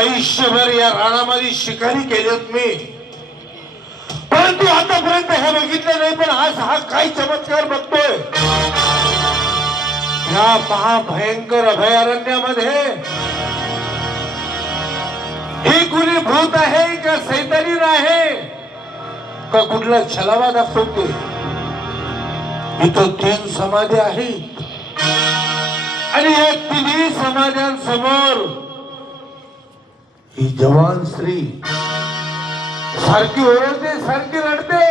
आयुष्यभर या रानामध्ये शिकारी केलेत मी, परंतु आतापर्यंत हे बघितलं नाही. पण आज हा काय चमत्कार बघतोय या महाभयंकर अभयारण्यामध्ये. हे कुणी भूत आहे का सैतानी आहे का कुठला छलावा दाखवतोय? इथं 3 समाधी आहेत आणि या तिन्ही समाध्यांसमोर ही जवान स्त्री सारखी ओरडते, सारखी रडते.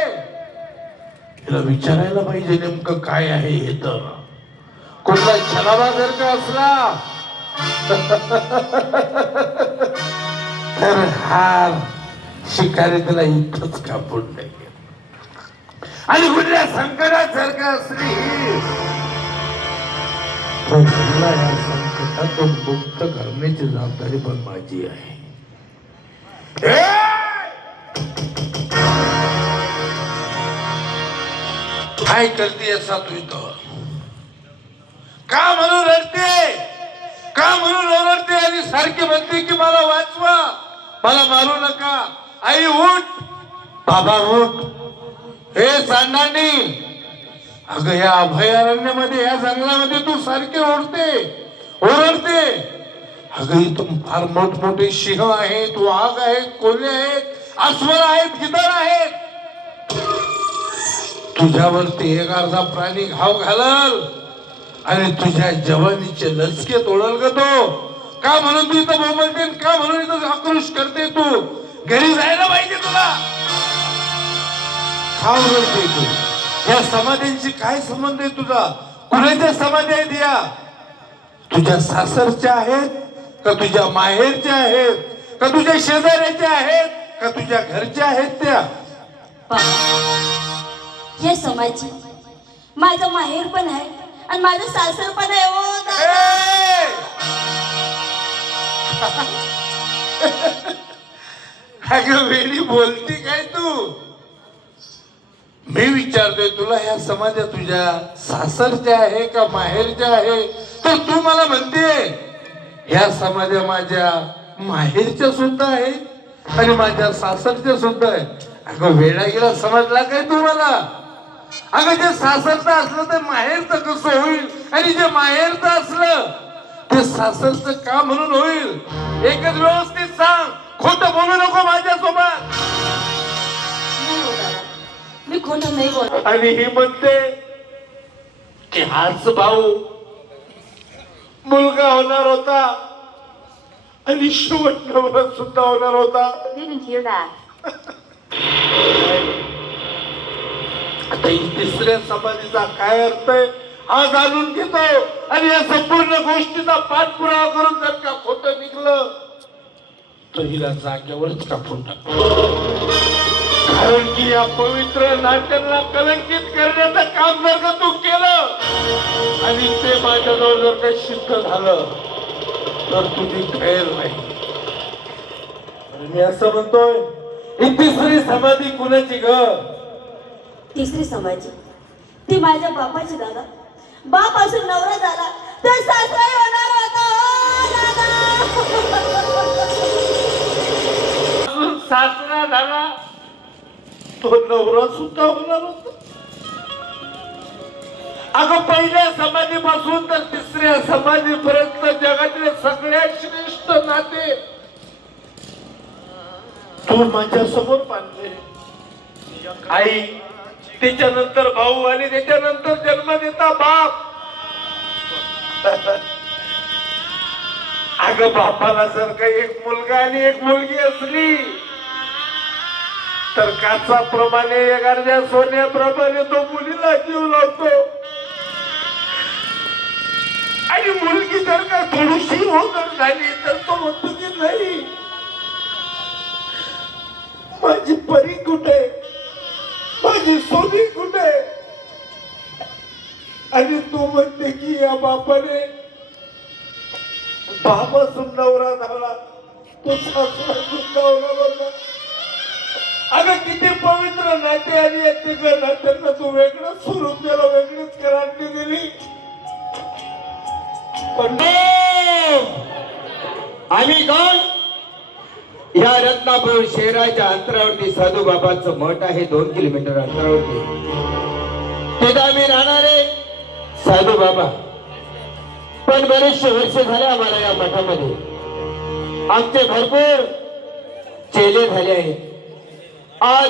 तिला विचारायला पाहिजे नेमकं काय आहे हे. तर कुठला छलावा जर का असला तर हा शिकारी त्याला इथंच कापून नाही. आणि कुठल्या संकटात जर का असली तर तुला या संकटातून मुक्त करण्याची जबाबदारी पण माझी आहे. काय करते असा तू इथं? का म्हणून रडते, का म्हणून ओरडते आणि सारखी म्हणते की मला वाचवा, मला मारू नका. आई उठ, बाबा उठ. हे सांडाणी, अगं या अभयारण्यामध्ये या जंगलामध्ये तू सारखे ओरडते. अगं इथून फार मोठमोठे सिंह आहेत, वाघ आहेत, कोल्हे आहेत, अस्वल आहेत, गिधाड आहेत. तुझ्यावरती एक अर्धा प्राणी घाव घालल आणि तुझ्या जवानीचे लचके तोडल ग तो. का म्हणून तू इथं बोंबलते, का म्हणून इथं आक्रोश करते? तू घरी जायला पाहिजे तुला. का ओरडते तू? या समाधींशी काय संबंध आहे तुझा? कुणाच्या समाधी आहेत या? तुझ्या सासरच्या आहेत का तुझ्या माहेरच्या आहेत का तुझ्या शेजाऱ्याच्या आहेत का तुझ्या घरच्या आहेत त्या? या समाजी माझं माहेर पण आहे आणि माझं सासर पण आहे. ओ अगं वेळी बोलती काय तू? मी विचारतोय तुला ह्या समाध्या तुझ्या सासरच्या आहे का माहेरच्या आहे? तर तू मला म्हणते ह्या समाध्या माझ्या माहेरच्या सुद्धा आहेत आणि माझ्या सासरच्या सुद्धा आहेत. अगं वेळा गेला समजला काय तू मला? अगं जे सासरचं असलं तर माहेरचं कसं होईल आणि जे माहेरचं असलं ते सासरचं का म्हणून होईल? एकच व्यवस्थित सांग, खोटं बोलू नको माझ्यासोबत. मी खोटं नाही बोलत. आणि ही म्हणते की हाच भाऊ मुलगा होणार होता आणि शेवट नवरा सुद्धा होणार होता. आता ही तिसऱ्या समाधीचा काय अर्थ आहे हा जाणून घेतो आणि या संपूर्ण गोष्टीचा पाठपुरावा करून जर का खोटं निघलं तर हिला जागेवरच कापून टाकतो. कारण की या पवित्र नाट्यांना कलंकित करण्याचं काम जर का तू केलं आणि ते माझ्याजवळ जर काही सिद्ध झालं तर तुझी खैर नाही. मी असं म्हणतोय ही तिसरी समाधी कुणाची ग? तिसरी समाजी ती माझ्या बापाची. दादा बाप असून नवरा झाला तर सासरा होणार होता. सासरा झाला तो नवरा सुद्धा होणार होता. अगं पहिल्या समाधीपासून तर तिसऱ्या समाधीपर्यंत जगातले सगळ्यात श्रेष्ठ नाते तू माझ्या समोर बांधले. आई, त्याच्यानंतर भाऊ आणि त्याच्यानंतर जन्म देता बाप. अगं बापाला जर काही एक मुलगा आणि एक मुलगी असली तर काचाप्रमाणे एखाद्या सोन्याप्रमाणे तो मुलीला जीव लावतो. आणि मुलगी जर का थोडीशी होकर झाली तर तो म्हणतो की नाही माझी परी कुठे, माझी सोनी कुठे? आणि तो म्हणते की या बापाने बापासून नवरा झाला तो सासरासून नवरा बनला. अगं किती पवित्र नाते आणि या नात्यांना तू वेगळंच स्वरूप दिलं, वेगळीच करांडी दिली. पण आम्ही कोण? ह्या रत्नापूर शहराच्या अंतरावरती साधू बाबांचं मठ आहे 2 किलोमीटर अंतरावरती. तिथं आम्ही राहणारे साधू बाबा. पण बरेचसे वर्ष झाले आम्हाला या मठामध्ये. आमचे भरपूर चेले झाले आहेत. आज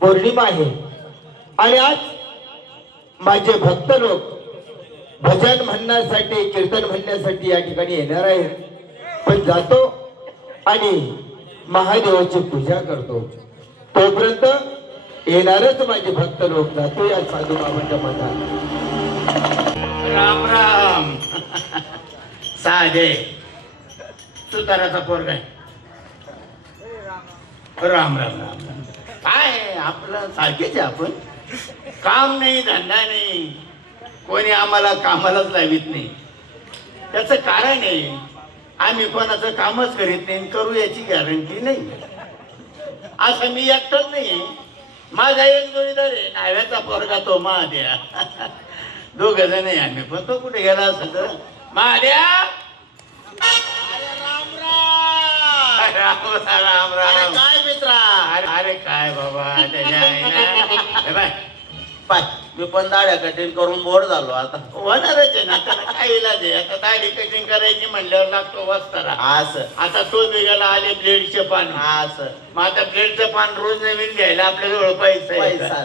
पौर्णिमा आहे आणि आज माझे भक्त लोक भजन म्हणण्यासाठी कीर्तन म्हणण्यासाठी या ठिकाणी येणार आहेत. पण जातो आणि महादेवाची पूजा करतो. तोपर्यंत येणारच माझे भक्त लोक जातो या साधू बाबांच्या मठात. राम राम. साधे सुताराचा पोरगा आहे. राम राम राम राम. काय आपलं सारखेच आहे. आपण काम नाही धंदा नाही, कोणी आम्हाला कामालाच लावित नाही. त्याचं कारण आहे आम्ही कोणाचं कामच करीत नाही, करू याची गॅरंटी नाही. असं मी एकटाच नाही, माझा एक जोडीदार आहे नाव्याचा पोरगा तो महाद्या. 2 जण आहे आम्ही. पण तो कुठे गेला असं तर महाद्या. राम राम राम. काय मित्रा. अरे काय बाबा त्याच्या आईला. पाय मी पण दाढ्या कटिंग करून बोर झालो. आता होणारच आहे ना, त्याला काय इलाज आहे. आता दाढी कटिंग करायची म्हणल्यावर लागतो वस्तारा. असं आता तो वेगाला आले ब्लेडचे पान. असं मग आता ब्लेडचं पान रोज नवीन घ्यायला आपल्याजवळ पैसा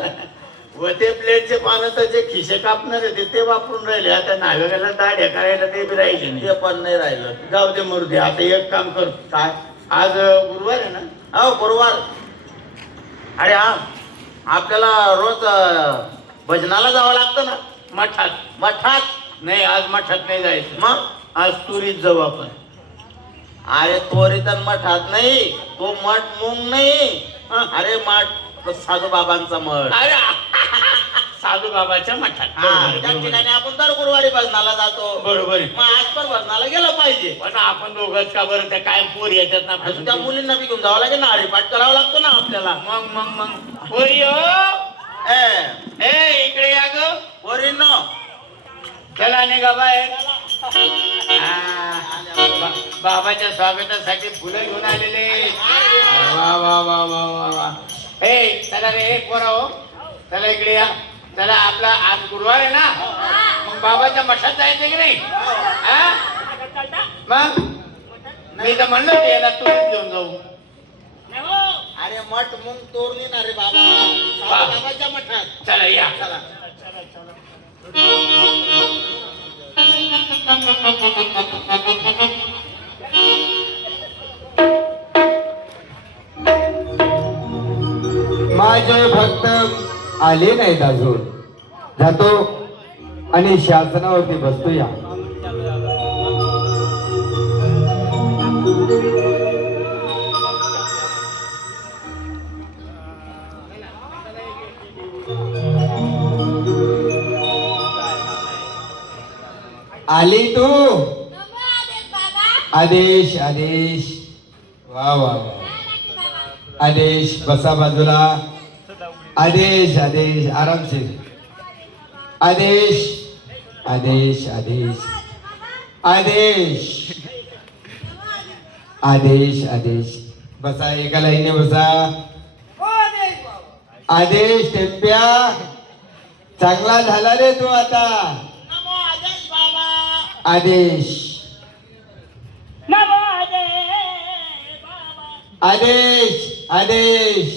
व ते ब्लेडचे पान तर जे खिशे कापणार होते ते वापरून राहिले. आता नावेगाला दाढ्या करायला ते बी राहिले नाही. ते पण नाही राहिलं. जाऊ दे मुर्दे. आता एक काम कर. काय आज गुरुवार आहे ना. हो गुरुवार. अरे हा आपल्याला रोज भजनाला जावं लागतं ना. मठात. मठात नाही आज मठात नाही जायचं. मग आज तुरीत जाऊ आपण. अरे त्वरित मठात नाही, तो मठ मुंग नाही. अरे मठ साधू बाबांचा मठ. अरे साधू बाबाच्या मठात. त्या ठिकाणी आपण दर गुरुवारी भजनाला जातो. बरोबर. मग आज पण भजनाला गेलं पाहिजे. पण आपण दोघंच का बरं. त्या कायम पोरी येतात ना. त्या मुलींना बी घेऊन जावं लागेल ना. हरिपाठ करावा लागतो ना आपल्याला. मग पोरी हो ए इकडे या ग पोरींनो. चला निघा बाहेर. बाबाच्या स्वागतासाठी फुलं घेऊन आलेले. वा वा वा वा वा वा. ए चला रे पोरा हो. चला इकडे या. चला आपला आज गुरुवार आहे ना. मग बाबाच्या मठात जायचं की नाही. मग मी तर म्हणलं ते याला तुरीत घेऊन जाऊ. अरे मठ मग तोरली ना रे बाबा. बाबाच्या मठात. चला या. चला माझे भक्त आले नाहीत अजून. जातो आणि शासनावरती बसतो. या आली तू. आदेश आदेश. वा वा वा. आदेश बसा बाजूला. आदेश आदेश आरामशीर. आदेश आदेश आदेश आदेश आदेश आदेश. बसा एका लाईने बसा. आदेश टेप्या चांगला झाला रे तू आता. आदेश आदेश आदेश.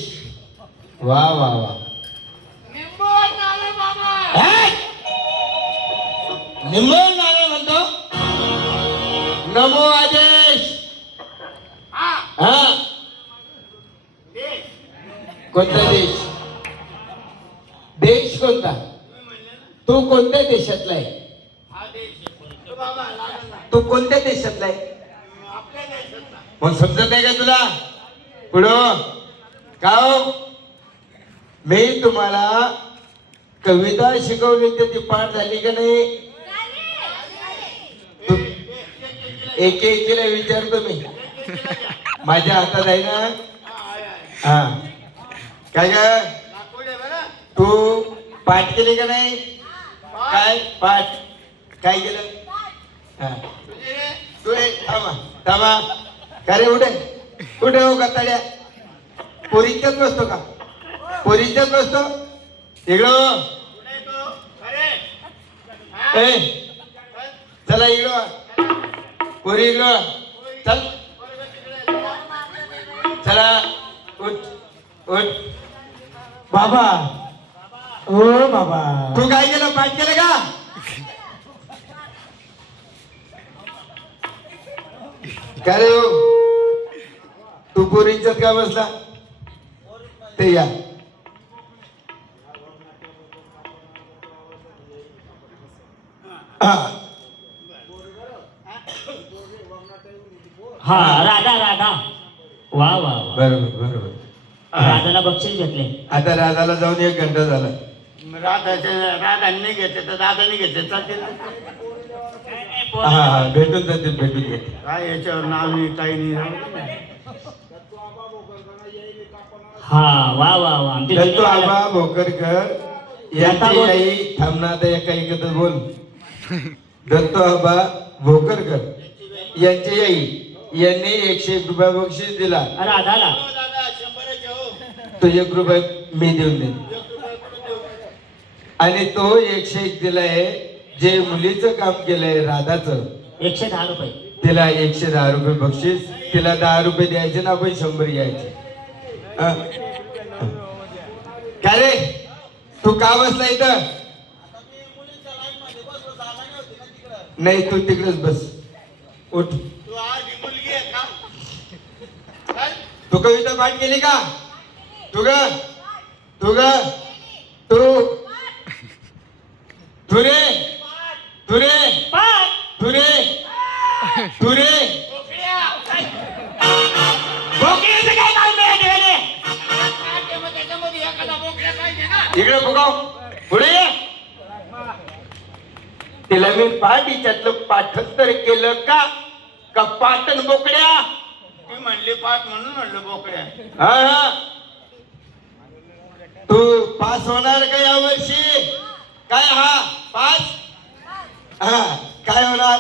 वा वा वा. निंबळ नारे म्हणतो. नमो आदेश. हा कोणता देश. देश कोणता. तू कोणत्या देशातला आहे. तू कोणत्या देशातला आहे. मग समजत नाही का तुला. पुढं का हो? मी तुम्हाला कविता शिकवली तर ती पाठ झाली का नाही. एकेकीला विचारतो मी. माझ्या हातात आहे ना. हा काय ग तू पाठ केली का नाही. काय पाठ काय केलं. हा तू थांबा थांबा. का रे उठे कुठे हो गताड्या पोरीच्याच बसतो का पोरीच्याच बसतो इकडं ए चला इकडं पोरी इकडं चल चला उठ उठ बाबा ओ बाबा तू काय केलं पाठ केलं का काय रे हो तू पोरींच्यात का बसला ते या हा हा राधा राधा वा वा वा. बरोबर बरोबर राधाला बक्षीस घेतले आता राधाला जाऊन 1 घंटा झाला राधांनी घेतले तर दादांनी घेतले चालतील ना? हा हा भेटून जातील भेटून जातील काय याच्यावर नाव नाही काही नाही हा वा वा वा आमचे दत्तू जुने आबा मालक. भोकरकर यांची बोल. आई थांबना आता एका एकत्र बोल दत्तू आबा भोकरकर यांची आई यांनी 101 रुपये बक्षीस दिला राधाला दादा 100 हो तो 1 रुपये मी देऊन दे आणि तो 101 दिलाय जे मुलीचं काम केलंय राधाचं 110 रुपये तिला 110 रुपये बक्षीस तिला 10 रुपये द्यायचे ना आपण 100 घ्यायचे हं? काय रे तू का बसला इथं नाही तू तिकडेच बस उठ तू आज ही मुलगी आहे का काय? तू कविता पाठ केली का तू ग तू ग तू तुरे तुरे तुरे तुरे बोकड्याचं काय काम आहे ठेवले? त्याच्यामध्ये एखादा बोकड्या पाहिजे ना इकडे बघाव पुढे ये तिला मी पाठीच्यातलं पाठांतर केलं का का पाटण बोकड्या ती म्हणली पाठ म्हणून म्हणलं बोकड्या हा हा तू पास होणार का या वर्षी काय हा पास हा काय होणार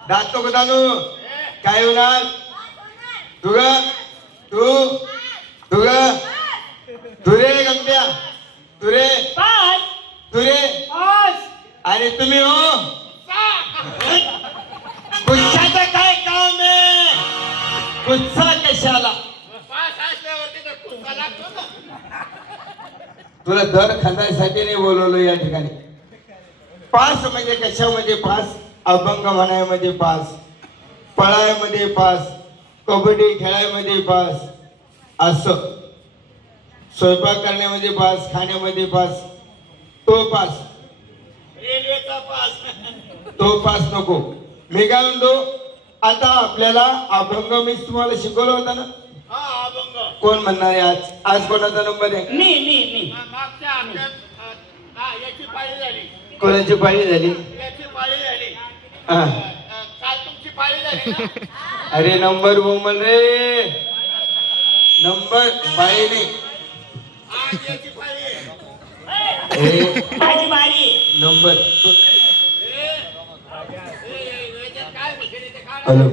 दातो का दानू काय होणार तू ग तू तू ग तुरे गंप्या तुरे पाच तुरे पाच आणि तुम्ही हो गुच्छाचं काय काम आहे गुच्छा कशाला पाच असल्यावरती तर कुस्सा लागतो ना तुला दर खांदायसाठी नाही बोलवलं या ठिकाणी पास म्हणजे कशामध्ये पास अभंग म्हणायमध्ये पास पळायमध्ये पास कबड्डी खेळायमध्ये पास असं स्वयंपाक करण्यामध्ये पास खाण्यामध्ये पास तो पास रेल्वेचा पास तो पास नको मी काय म्हणतो आता आपल्याला अभंग मी तुम्हाला शिकवलं होता ना हा अभंग कोण म्हणणार आहे आज आज कोणाचा नंबर आहे मी मागच्या हप्त्यात याची पाळी झाली कोणाची पाळी झाली याची पाळी झाली हा. काल तुमची पाळी झाली ना? अरे नंबर बोमल रे नंबर पाळी नाही आज याची पाळी आहे. ए, माझी बारी नंबर याच्यात काय बसेल ते काय हॅलो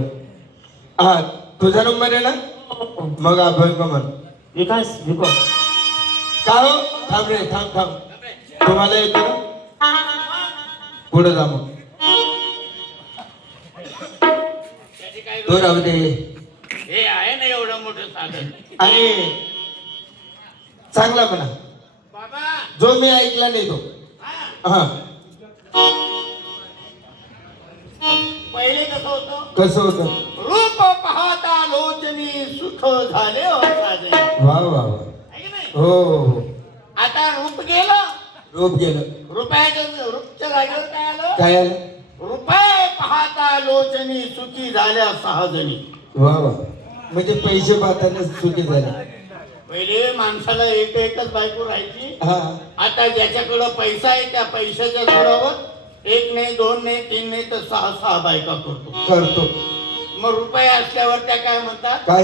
हा तुझा नंबर आहे ना मग अभंग म्हण विकास विको का हो थांब रे थांब थांब तुम्हाला येतो ना पुढे जा मग त्याची काय तो राहू दे हे आहे ना एवढं मोठं साधन आणि चांगला म्हणा बाबा जो मी ऐकला नाही तो हा, हा पहिले कसं होतं कसं होतं रूप पाहता लोचनी सुख झाले हो साजरे. वा वा वा आहे की नाही? हो हो हो आता रूप गेलं रोप गेलं रुपयाच्या रूपच्या जागेवर काय आलं काय आलं रुपये पाहता लोचनी सुखी झाल्या सहाजणी वा वा म्हणजे पैसे पाहताना चुकी झाली पहिले माणसाला एकच बायको राहायची हा आता ज्याच्याकडं पैसा आहे त्या पैशाच्या जोरावर 1 नाही 2 नाही 3 नाही तर 6 बायका करतो करतो मग रुपये असल्यावर त्या काय म्हणतात काय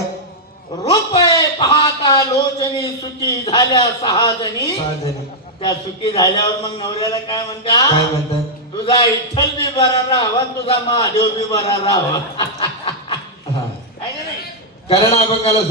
रुपये पाहता लोचनी सुखी झाल्या 6 जणी 6 जणी त्या सुखी झाल्यावर मग नवऱ्याला काय काय म्हणतात म्हणतात तुझा विठ्ठल बी बरा राहावा तुझा महादेव बी बरा राहावा हा कारण अभंगाला